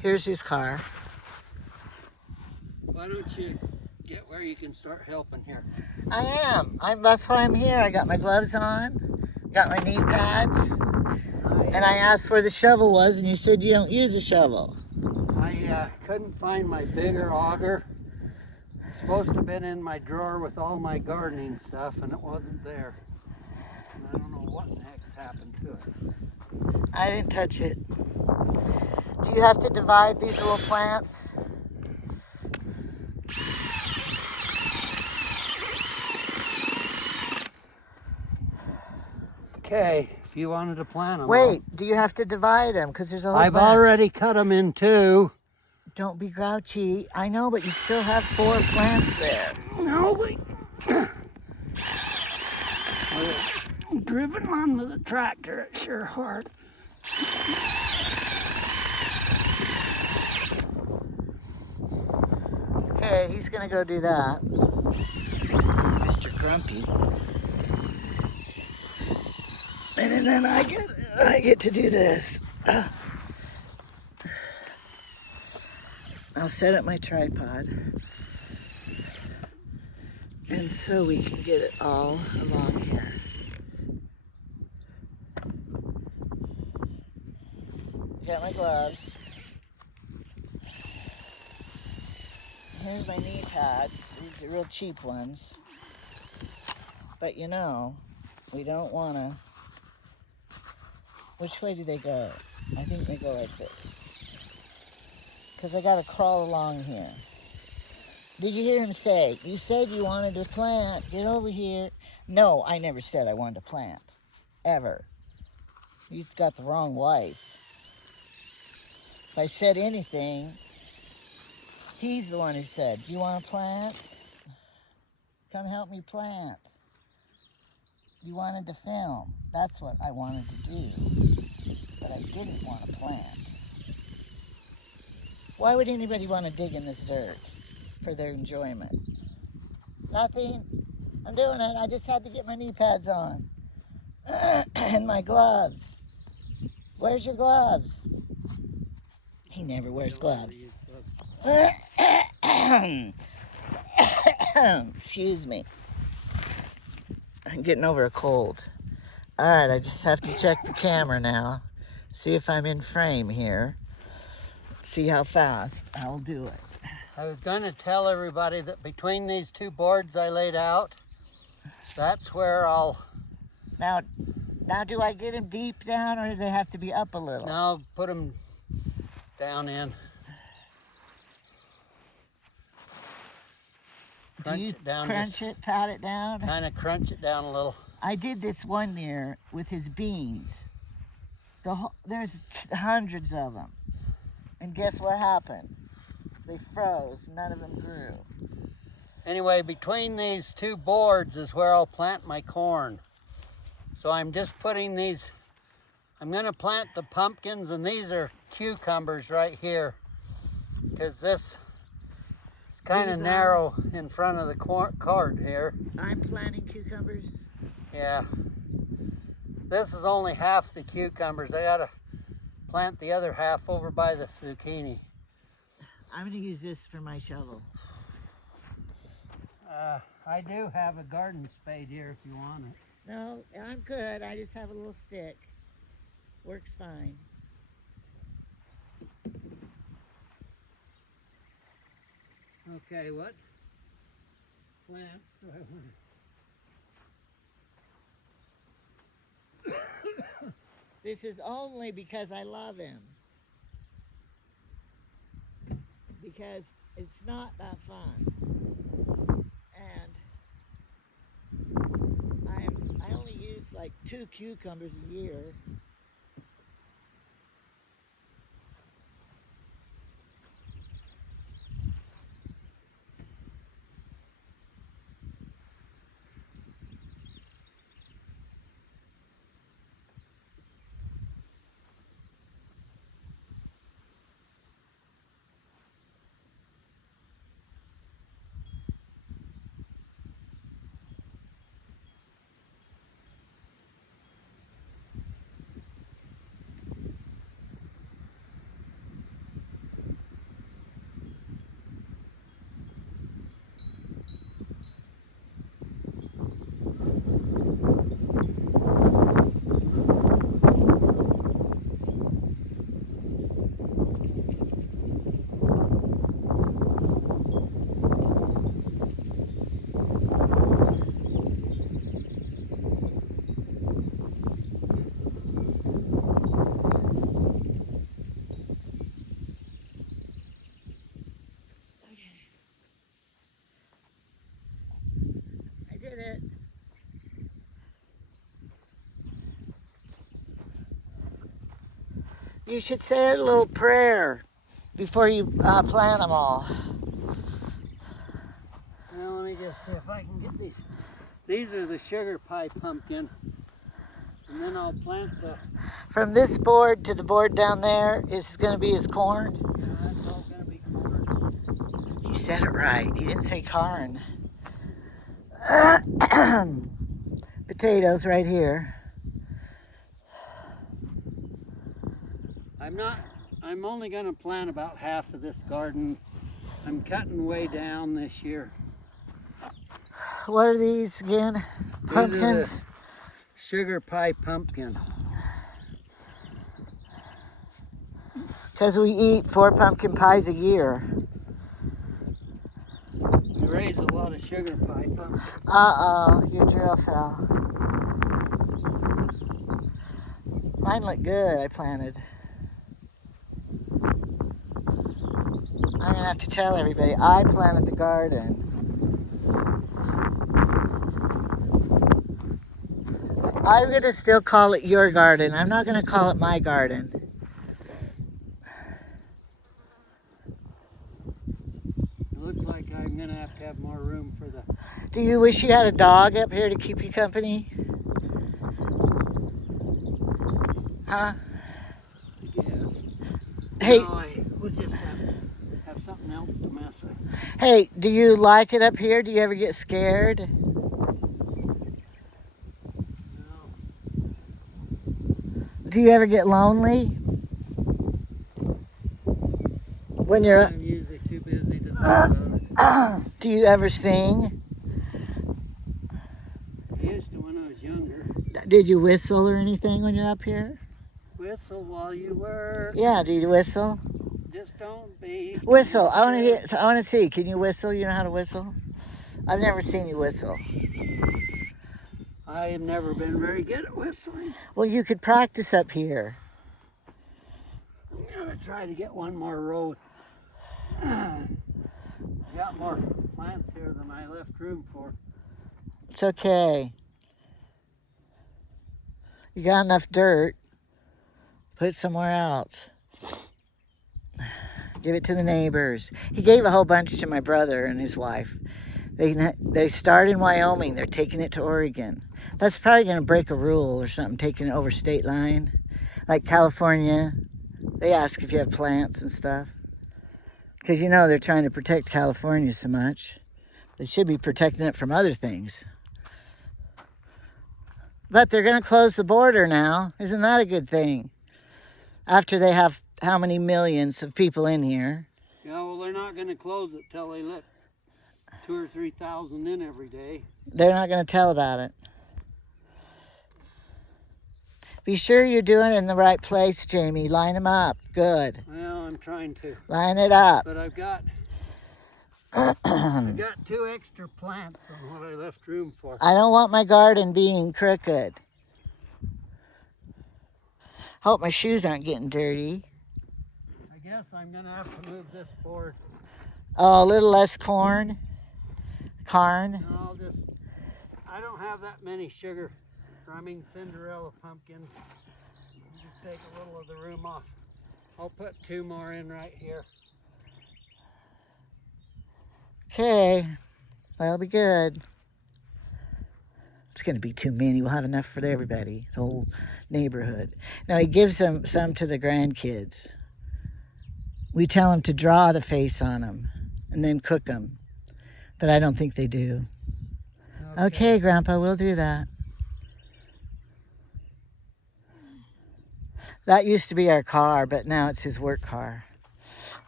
Here's his car. Why don't you get where you can start helping here? I am. That's why I'm here. I got my gloves on, got my knee pads, and I asked where the shovel was, and you said you don't use a shovel. I couldn't find my bigger auger. It's supposed to have been in my drawer with all my gardening stuff, and it wasn't there. And I don't know what the heck's happened to it. I didn't touch it. Do you have to divide these little plants? Okay, if you wanted to plant them. Wait, do you have to divide them? Because there's a whole I've bunch. already cut them in two. Don't be grouchy. I know, but you still have 4 plants there. No, wait. Driven on with a tractor, it's sure hard. Okay, he's gonna go do that. Mr. Grumpy. And then I get to do this. I'll set up my tripod. And so we can get it all along here. Got my gloves. Here's my knee pads. These are real cheap ones. But you know, we don't want to... Which way do they go? I think they go like this. Because I got to crawl along here. Did you hear him say, you said you wanted to plant, get over here. No, I never said I wanted to plant, ever. He's got the wrong wife. If I said anything, he's the one who said, do you want to plant? Come help me plant. You wanted to film. That's what I wanted to do. But I didn't want to plant. Why would anybody want to dig in this dirt? For their enjoyment. Nothing. I'm doing it. I just had to get my knee pads on. And my gloves. Where's your gloves? He never wears gloves. Excuse me. I'm getting over a cold. All right, I just have to check the camera now. See if I'm in frame here. See how fast I'll do it. I was going to tell everybody that between these two boards I laid out, that's where I'll... Now do I get them deep down or do they have to be up a little? Now put them down in. Do you crunch it, pat it down? Kind of crunch it down a little. I did this one year with his beans. There's hundreds of them. And guess what happened? They froze. None of them grew. Anyway, between these two boards is where I'll plant my corn. So I'm just putting these, I'm going to plant the pumpkins, and these are cucumbers right here. Because this is kind of narrow in front of the cart here. I'm planting cucumbers? Yeah. This is only half the cucumbers. I got to plant the other half over by the zucchini. I'm going to use this for my shovel. I do have a garden spade here if you want it. No, I'm good. I just have a little stick. Works fine. Okay, what plants do I want? This is only because I love him. Because it's not that fun. And I only use like 2 cucumbers a year. You should say a little prayer before you plant them all. Now let me just see if I can get these. These are the sugar pie pumpkin. And then I'll plant the... From this board to the board down there is going to be his corn. That's all going to be corn. He said it right. He didn't say corn. Potatoes right here. I'm only going to plant about half of this garden. I'm cutting way down this year. What are these again? Pumpkins? Sugar pie pumpkin. Because we eat 4 pumpkin pies a year. We raise a lot of sugar pie pumpkins. Uh-oh, your drill fell. Mine look good, I planted. I'm gonna have to tell everybody, I planted the garden. I'm gonna still call it your garden. I'm not gonna call it my garden. It looks like I'm gonna have to have more room for the... Do you wish you had a dog up here to keep you company? Huh? Yes. Hey, No, we'll just have something else to mess with. hey, do you like it up here? Do you ever get scared? No. Do you ever get lonely? When you're I'm usually too busy to think about it. Do you ever sing? I used to when I was younger. Did you whistle or anything when you're up here? Whistle while you work. Yeah, do you whistle? Just don't be. Whistle. I want to hear. I want to see. Can you whistle? You know how to whistle? I've never seen you whistle. I have never been very good at whistling. Well, you could practice up here. I'm gonna try to get one more row. Got more plants here than I left room for. It's okay. You got enough dirt. Put it somewhere else. Give it to the neighbors. He gave a whole bunch to my brother and his wife. They start in Wyoming. They're taking it to Oregon. That's probably going to break a rule or something, taking it over state line. Like California, they ask if you have plants and stuff. Because you know they're trying to protect California so much. They should be protecting it from other things. But they're going to close the border now. Isn't that a good thing? After they have how many millions of people in here. Yeah, well, they're not going to close it till they let 2,000 or 3,000 in every day. They're not going to tell about it. Be sure you're doing it in the right place, Jamie. Line them up. Good. Well, I'm trying to. Line it up. But I've got 2 extra plants on what I left room for. I don't want my garden being crooked. Hope my shoes aren't getting dirty. I guess I'm going to have to move this board. Oh, a little less corn. Corn. No, I don't have that many sugar. I mean Cinderella pumpkins. Just take a little of the room off. I'll put 2 more in right here. Okay, that'll be good. It's going to be too many. We'll have enough for everybody, the whole neighborhood. Now, he gives them some to the grandkids. We tell them to draw the face on them and then cook them. But I don't think they do. Okay, Grandpa, we'll do that. That used to be our car, but now it's his work car.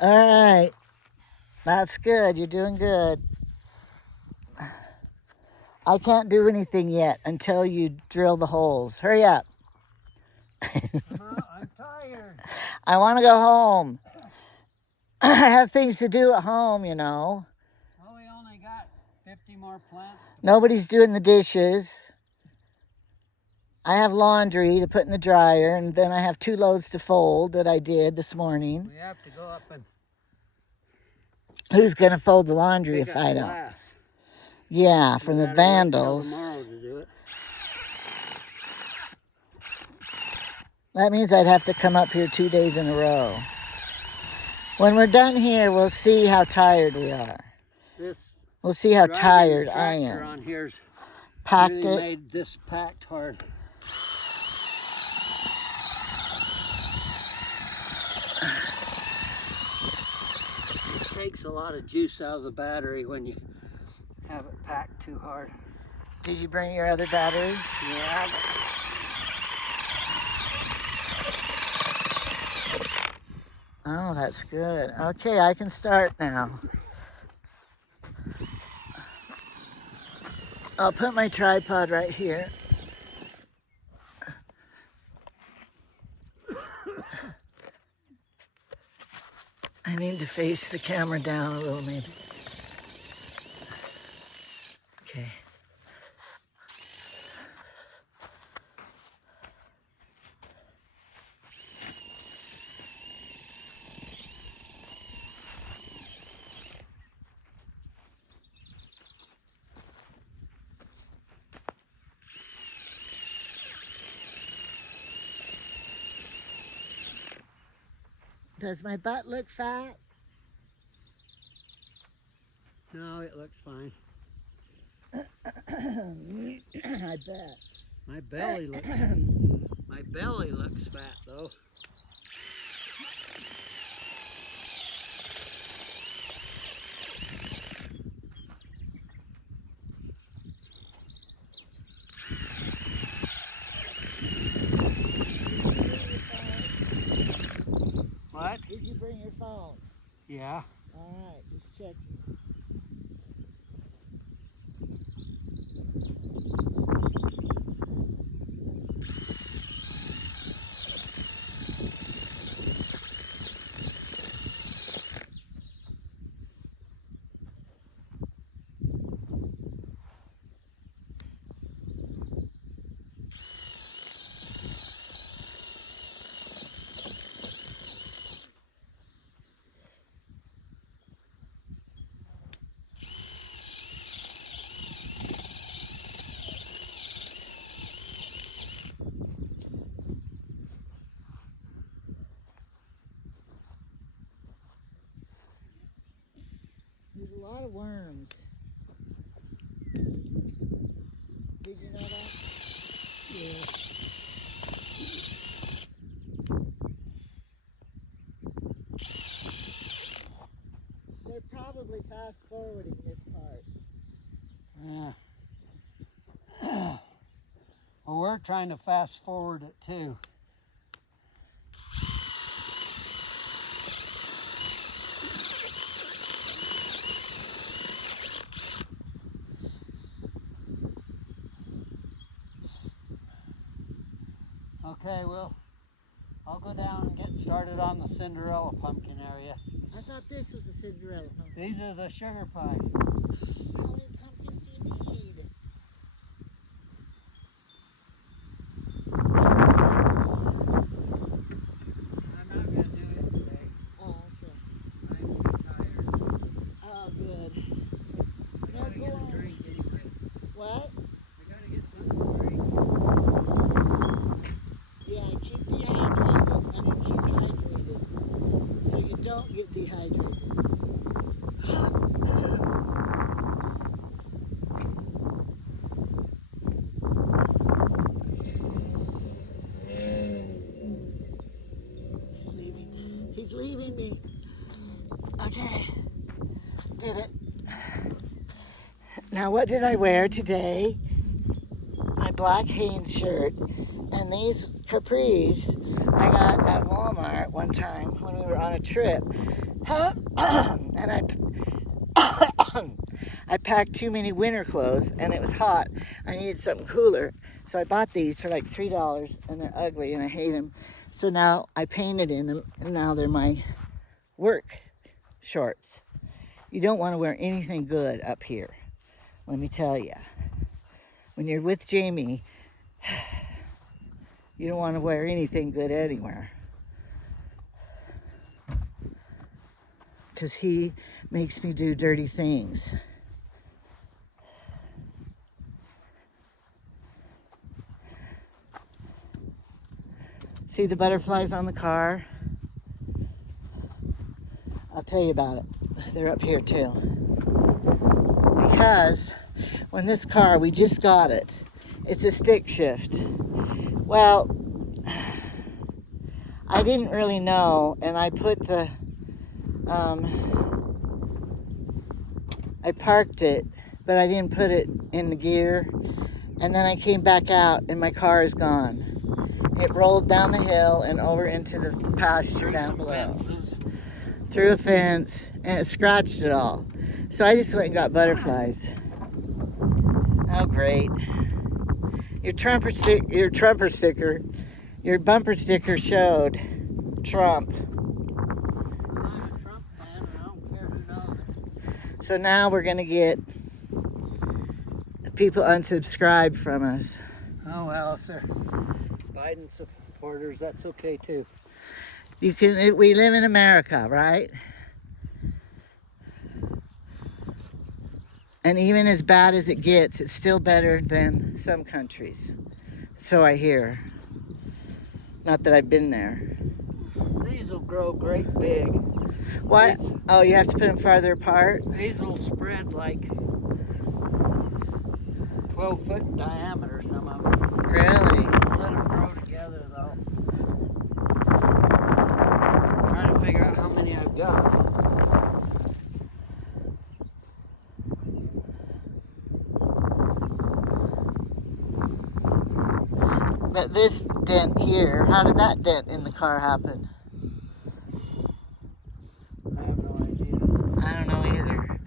All right. That's good. You're doing good. I can't do anything yet until you drill the holes. Hurry up. I'm tired. I want to go home. I have things to do at home, you know. Well, we only got 50 more plants. Nobody's doing the dishes. I have laundry to put in the dryer, and then I have 2 loads to fold that I did this morning. We have to go up and Who's going to fold the laundry pick if up I don't? glass. Yeah, from the We gotta wait till vandals. tomorrow to do it. That means I'd have to come up here 2 days in a row. When we're done here, we'll see how tired we are. This We'll see how driving tired the I tractor am. on here's Packed really it. made this packed hard. It takes a lot of juice out of the battery when you have it packed too hard. Did you bring your other battery? Yeah. Oh, that's good. Okay, I can start now. I'll put my tripod right here. I need to face the camera down a little, maybe. Okay. Does my butt look fat? No, it looks fine. I bet. My belly looks fat though. What? Did you bring your phone? Yeah. All right, just check. There's a lot of worms. Did you know that? Yeah. They're probably fast forwarding this part. Yeah. Well, we're trying to fast forward it too. Okay, well, I'll go down and get started on the Cinderella pumpkin area. I thought this was a Cinderella pumpkin. These are the sugar pie. How many pumpkins do you need? I'm not going to do it today. Oh, okay. I'm too tired. Oh, good. I gotta get a drink anyway. What? I gotta get something to drink. Yeah, keep dehydrated. I mean, keep hydrated. So you don't get dehydrated. He's leaving. He's leaving me. Okay. Did it. Now, what did I wear today? My black Hanes shirt and these capris I got at Walmart one time when we were on a trip. And I packed too many winter clothes and it was hot. I needed something cooler. So I bought these for like $3 and they're ugly and I hate them. So now I painted in them and now they're my work shorts. You don't want to wear anything good up here. Let me tell you. When you're with Jamie, you don't want to wear anything good anywhere. Because he makes me do dirty things. See the butterflies on the car? I'll tell you about it. They're up here too. Because when this car, we just got it, it's a stick shift. Well, I didn't really know, and I put the, I parked it, but I didn't put it in the gear. And then I came back out and my car is gone. It rolled down the hill and over into the pasture down below. Fences. Through a fence, and it scratched it all. So I just went and got butterflies. Oh, great. Your bumper sticker showed Trump. I'm a Trump fan, and I don't care who knows it. So now we're gonna get people unsubscribed from us. Oh, well, if they're Biden supporters, that's okay too. We live in America, right? And even as bad as it gets, it's still better than some countries. So I hear. Not that I've been there. These will grow great big. What? Oh, you have to put them farther apart? These will spread like 12 foot in diameter, some of them. Really? Let them grow together though. Trying to figure out how many I've got. But this dent here, how did that dent in the car happen? I have no idea. I don't know either.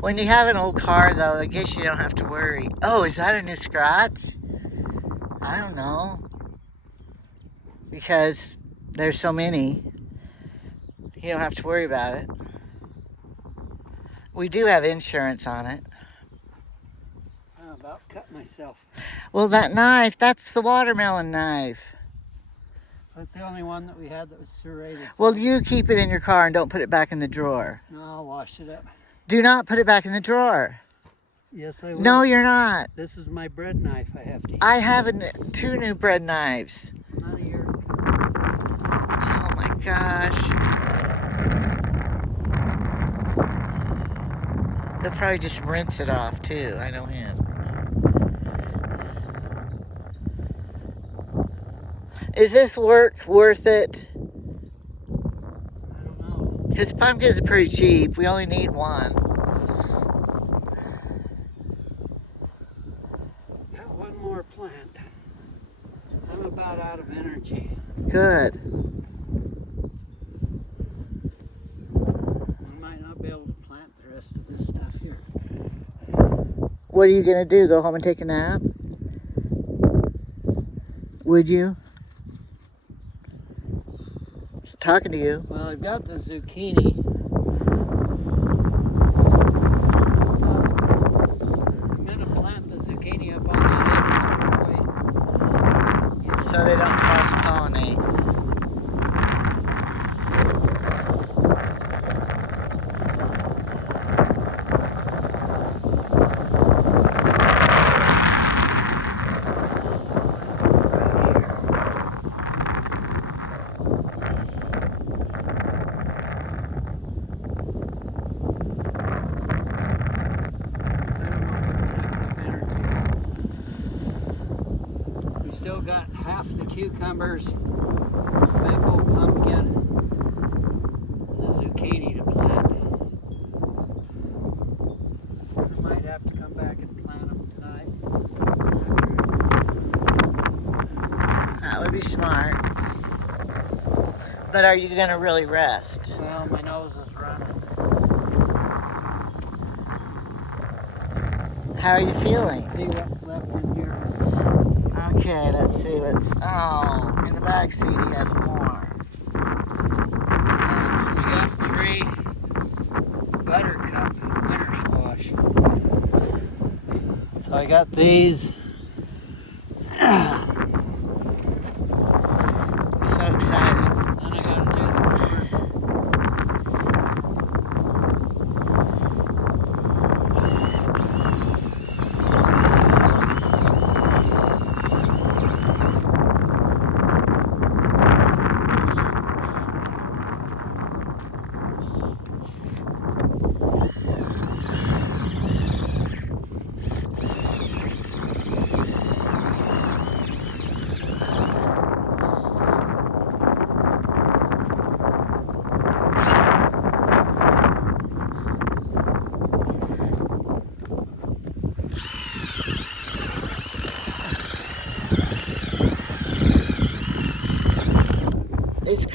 When you have an old car, though, I guess you don't have to worry. Oh, is that a new scratch? I don't know. Because there's so many, you don't have to worry about it. We do have insurance on it. I about cut myself. Well, that knife, that's the watermelon knife. That's the only one that we had that was serrated. Well, you keep it in your car and don't put it back in the drawer. No, I'll wash it up. Do not put it back in the drawer. Yes, I will. No, you're not. This is my bread knife I have to use. I have two new bread knives. None of yours. Oh my gosh. He'll probably just rinse it off too. I know him. Is this work worth it? I don't know. Because pumpkins are pretty cheap. We only need one. Got one more plant. I'm about out of energy. Good. I might not be able to plant the rest of this stuff here. What are you going to do? Go home and take a nap? Would you? Talking to you. Well, I've got the zucchini stuff. I'm going to plant the zucchini up on that edge. So they don't cross-pollinate. Got half the cucumbers, big old pumpkin, and the zucchini to plant. I might have to come back and plant them tonight. That would be smart. But are you going to really rest? Well, my nose is running. How are you feeling? See what's left in here. Okay, let's see what's... Oh, in the back seat he has more. We got 3 buttercup winter squash. So I got these. So excited. Then I gotta do the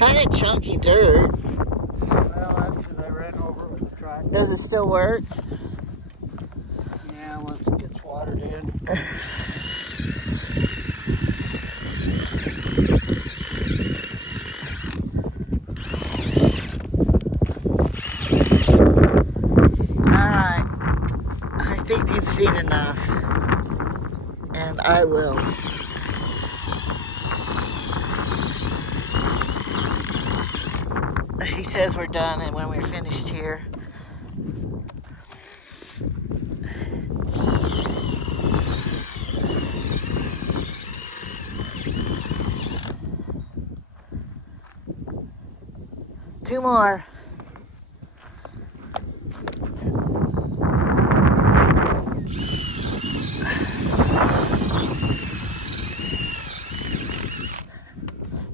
kind of chunky dirt. Well, that's because I ran over it with the tractor. Does it still work? Yeah, once it gets watered in. Alright. I think you've seen enough. And I will. He says we're done, and when we're finished here, two more.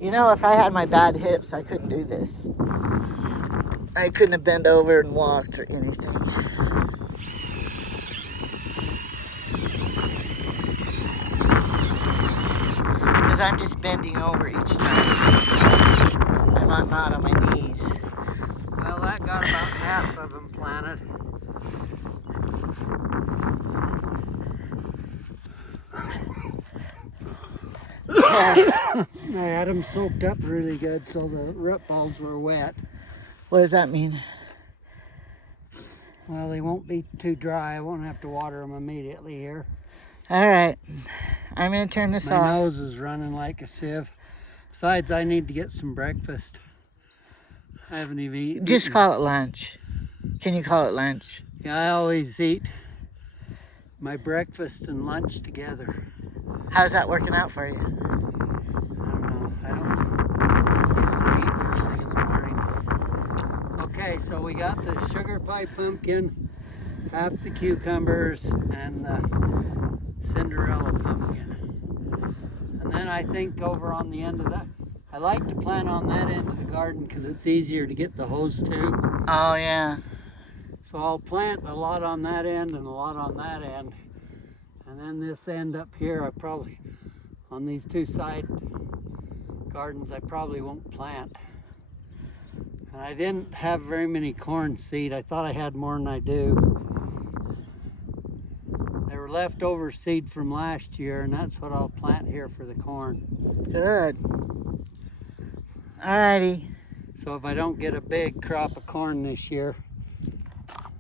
You know, if I had my bad hips, I couldn't do this. I couldn't have bent over and walked or anything. Because I'm just bending over each time. I'm not on my knees. Well, that got about half of them planted. I had them soaked up really good so the root balls were wet. What does that mean? Well, they won't be too dry. I won't have to water them immediately here. All right. I'm going to turn this off. My nose is running like a sieve. Besides, I need to get some breakfast. I haven't even eaten. Just call it lunch. Can you call it lunch? Yeah, I always eat my breakfast and lunch together. How's that working out for you? I don't usually eat first thing in the morning. Okay, so we got the sugar pie pumpkin, half the cucumbers, and the Cinderella pumpkin. And then I think over on the end of that, I like to plant on that end of the garden because it's easier to get the hose to. Oh, yeah. So I'll plant a lot on that end and a lot on that end. And then this end up here, I probably, on these two side gardens, I probably won't plant. And I didn't have very many corn seed. I thought I had more than I do. They were leftover seed from last year, and that's what I'll plant here for the corn. Good. Alrighty. So if I don't get a big crop of corn this year,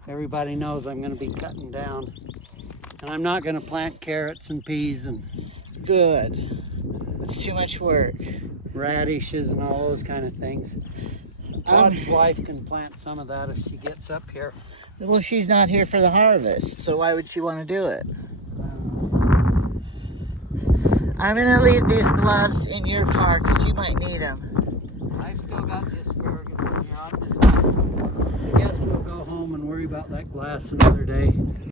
everybody knows I'm going to be cutting down. And I'm not going to plant carrots and peas and Good. It's too much work. radishes and all those kind of things. Todd's wife can plant some of that if she gets up here. Well, she's not here for the harvest, so why would she want to do it? I'm going to leave these gloves in your car because you might need them. I've still got the asparagus in here. I guess we'll go home and worry about that glass another day.